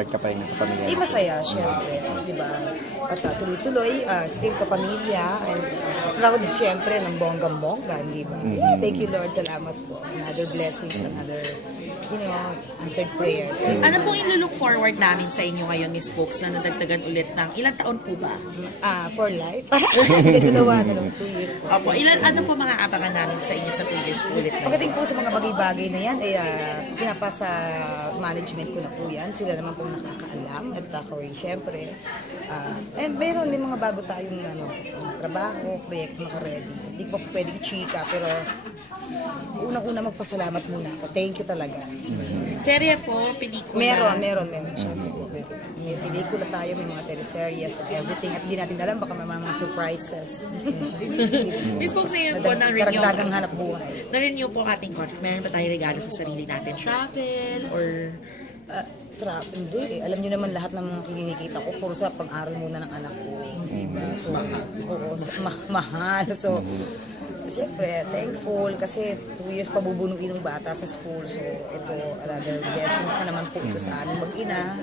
part ka pa rin ng kapamilya? Masaya, syempre. Diba? At tuloy-tuloy, still kapamilya. And proud, syempre, ng bonggang-bongga. Diba? Yeah, thank you, Lord. Salamat po. Another blessings, another, answered prayer. Ano pong ilo-look forward namin sa inyo ngayon, Miss Pokes, na nadagdagan ulit ng ilang taon po ba? For life. Hindi dalawa na lang, 2 years po. Opo, ano po mga abangan namin sa inyo sa 2 years po ulit? Pagdating po sa mga bagay-bagay na yan, pinapasa management ko na po yan. Sila naman po nakakaalam. At ako syempre, meron din mga bago tayong trabaho, proyekto naka-ready. Hindi po pwede i-chika, pero unang-una magpasalamat muna ako. Thank you talaga. Serye po, pelikula? Meron. May pelikula tayo, may mga teleseries and everything. At di natin alam, baka may mga surprises. Miss Pokes, ngayon po, karagdagang hanap buhay. Na-renew po ating contract. Meron ba tayo regalo sa sarili natin? Travel or... Hindi. Alam niyo naman lahat ng mga kinikita ko, puro sa pang-aral muna ng anak ko. Diba? So, mahal. So, siyempre, thankful kasi 2 years pa bubunuin ng bata sa school. So, ito, another blessings na naman po ito sa aming mag-ina.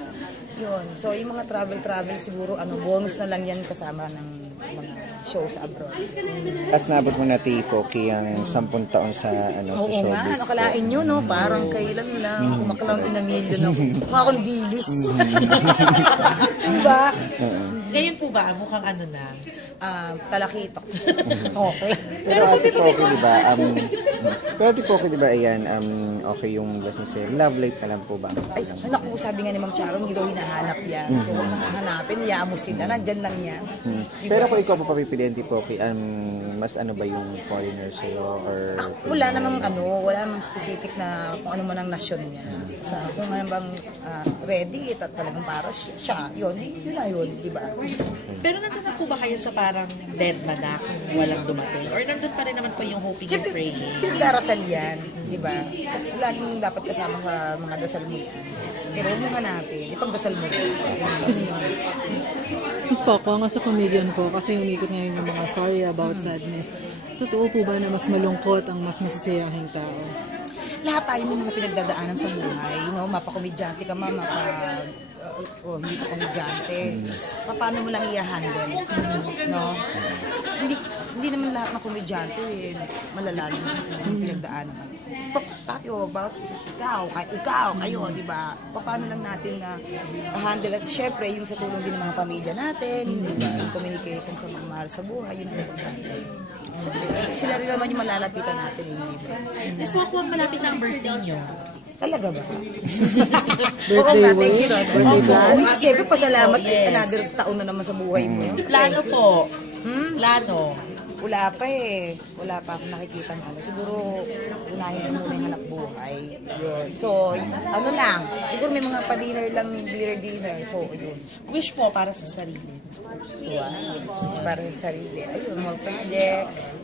Yun. So, yung mga travel siguro, bonus na lang yan kasama ng mga shows abroad. At naabot mo na Poki ang 10 taon sa sa showbiz. Oo nga, nakalain nyo, no? Parang kailan lang, kumakalaw inamilyo na mukha akong dilis. Diba? Ngayon po ba, mukhang talakitok. Okay. Pero Ate Poki, diba, ayan, okay yung blessing sa'yo. Love life ka lang po ba? Ay, anak ko, sabi nga ni Mang Charon, hindi daw hinahanap yan. So, hanapin, hayaan mo sila, nandyan lang yan. Pero kung ikaw pa papipiliin, Ate Poki, mas ba yung foreigner sa'yo? Or wala namang specific na kung ano man ang nasyon niya. Kung ano bang ready, at talagang para siya, yun na yun, di ba? Pero nandun na po ba kayo sa parang dead man na kung walang dumating? Or nandun pa rin naman po yung hoping and praying? Pinagdarasal yan, di ba? Kasi laging dapat kasama sa mga dasal mo. Pero huwag mo hanapin, ipagdasal mo. Miss Poco, nga sa comedian po, kasi umikot ngayon yung mga story about sadness. Totoo po ba na mas malungkot ang mas masasayahing tao? Lahat tayo may mga pinagdadaanan sa buhay. Mapakomedyante ka ma, hindi ka komedyante. Paano mo lang i-handle? No? Hindi naman lahat ng komedyante malalalim yung pinagdaanan. Tayo, about ikaw, kayo, di ba? Paano lang natin na handle? At syempre, yung sa tulong din ng mga pamilya natin, di ba? Yung communication sa mga mahal sa buhay, yun ang importante. Sila rin naman yung malalapitan natin, hindi ba? Miss Poco, malapit na ang birthday nyo. Talaga ba? Birthday wish? Birthday Siyempre, pasalamat. Another taon na naman sa buhay mo. Plano po. Plano. Wala pa Wala pa akong nakikita ng Siguro, unahin ko muna yung hanap buhay. Yun. So, siguro may mga pa-dinner lang, dinner. So, yun. Wish po para sa sarili. Wow. Wish para sa sarili. Ayun, more projects.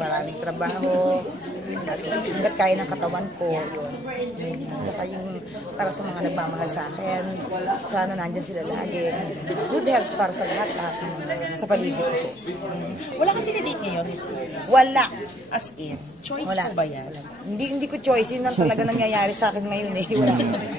Maraming trabaho. Hanggat kaya ng katawan ko. Yun. Tsaka yung para sa mga nagmamahal sa akin. Sana nandyan sila lagi. Good health para sa lahat sa paligid ko. Wala kang dinidate ngayon, Miss Poco? Wala. As in? Choice Wala. po ba yan? Hindi ko choice. Yun ang talaga nangyayari sa akin ngayon. Wala.